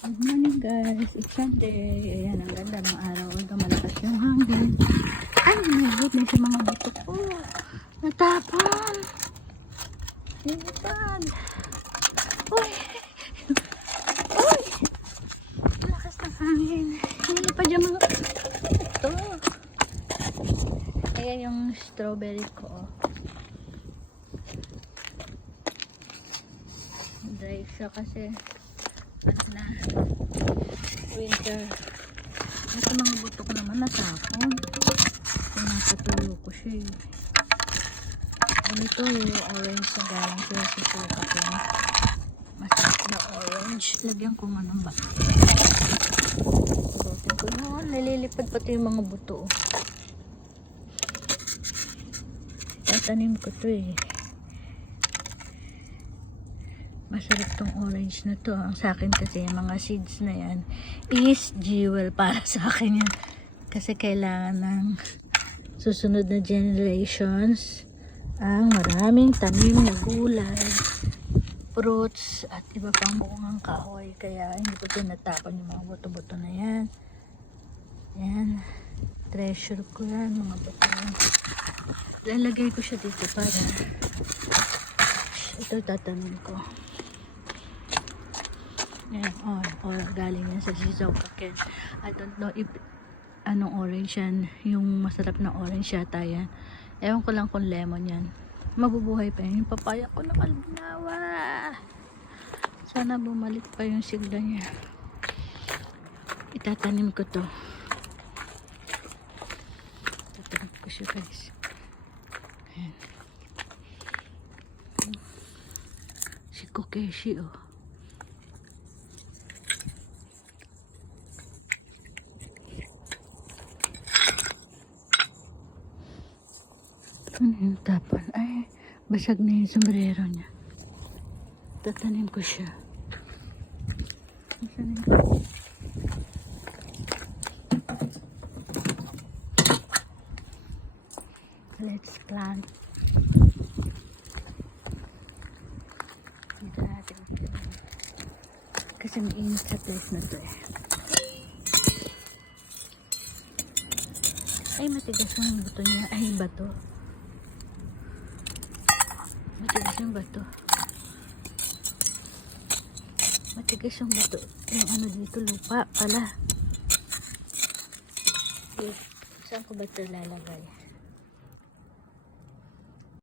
Good morning guys, it's Sunday. Ayan, ang ganda ng araw. Huwag malakas yung hangin. Ay, nabot na si mga buto ko. Natapon. Lipad. Uy. Uy. Malakas ng hangin. Nilipad yung mga buto. Ayan yung strawberry ko. Dry siya kasi na winter. Ito mga buto ko naman natapon. Pinapatulo ko siya eh. Ganito yung orange na galing siya sa suka ko. Masarap na orange. Lagyan ko nga ng bata. Butin ko na. Nalilipad pati yung mga buto. Tatanim ko to eh. Masarap tong orange na to. Ang sa akin kasi yung mga seeds na yan is jewel para sa akin yan. Kasi kailangan ng susunod na generations ang maraming tanim na gulay, fruits, at iba pang bungang kahoy. Kaya hindi ko tinatapon yung mga buto-buto na yan. Yan. Treasure ko yan, mga buto. Lalagay ko siya dito para ito tatanim ko. Ayan, or galing yan sa Shizuoka. I don't know if anong orange yan. Yung masarap na orange yata yan. Ewan ko lang kung lemon yan. Mabubuhay pa yan. Yung papaya ko na kalbinawa. Sana bumalik pa yung sigla niya. Itatanim ko to. Itatanim ko siya guys. Ayan. Si Kokeshi oh. Ano yung tapon? Ay, basag na yung sombrero niya. Tatanim ko siya. Tatanim ko. Let's plant. Dito natin. Kasi mainit sa place na to eh. Ay, matigas yung buto niya. Ay, bato. Matigas yung bato. Matigas yung bato. Yung ano dito, lupa pala. Okay. Saan ko ba ito lalagay?